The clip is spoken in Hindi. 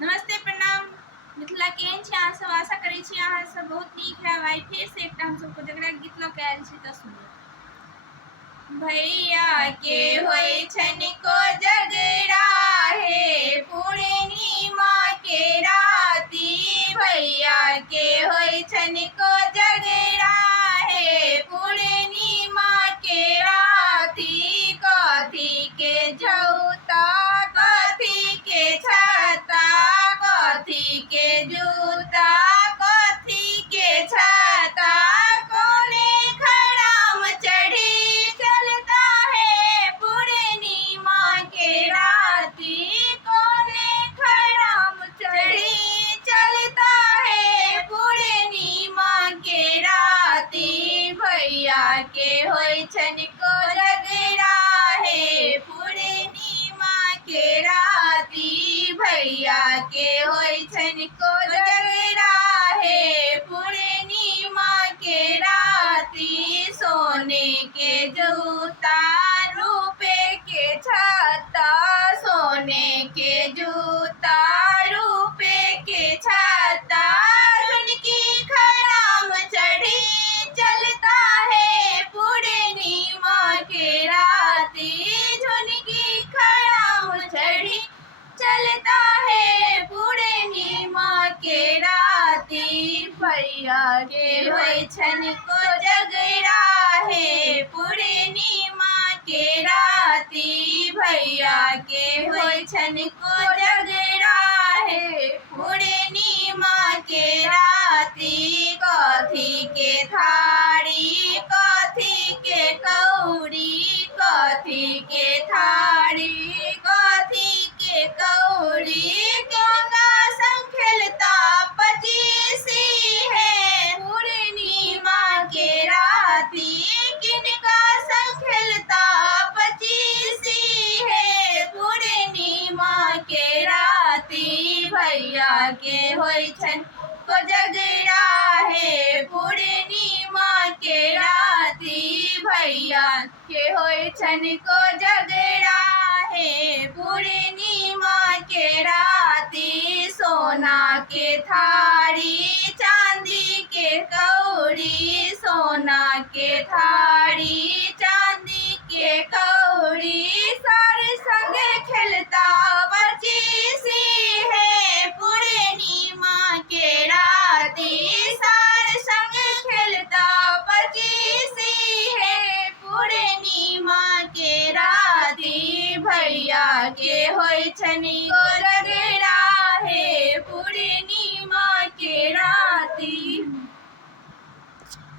नमस्ते प्रणाम। मिथिला केहन छी अहाँ सब? आशा करै छी अहाँ सब बहुत नीक हैब। आइ फेर से एकटा हम सबको जकरा गीत लऽ के आयल छी तऽ सुनियौ। भैया के होय छनि कोजगरा हे पूर्णिमा के राति, भैया के होय छनि कोजगरा हे पूर्णिमा के राति। कथी के झौता कथी के छाता, कथी के जूता कथी के छाता, कोने खड़ाम चढ़ी चलता है पूर्णिमा के राति, कोने खड़ाम चढ़ी चलता है पूर्णिमा के राति। भैया के होय छनि कोजगरा हे पूर्णिमा के राति, भैया के होय छनि कोजगरा हे पूर्णिमा के राति। सोने के जूता रूपे के छाता, सोने के जूता रूपे के छाता, झुनकी खड़ाम चढ़ी चलता है पूर्णिमा के राति, झुनकी खड़ाम चढ़ी चलता है पूर्णिमा के राति। भैया के होय छनि कोजगरा हे पूर्णिमा के राति, भैया के होय छनि कोजगरा हे पूर्णिमा के राति। कथी के थारी कथी के कौड़ी, कथी के थारी कथी के कौड़ी, गंगा संग खेलता पचीसी है पूर्णिमा के राति, किनका संग खेलता पचीसी है पूर्णिमा के राति। भैया के होय छनि कोजगरा हे पूर्णिमा के राति, भैया के होय छनि कोजगरा हे पूर्णिमा के राति। सोना के थारी चांदी के कौड़ी, सोना के थारी चांदी के कौड़ी, सारे संगे खेलता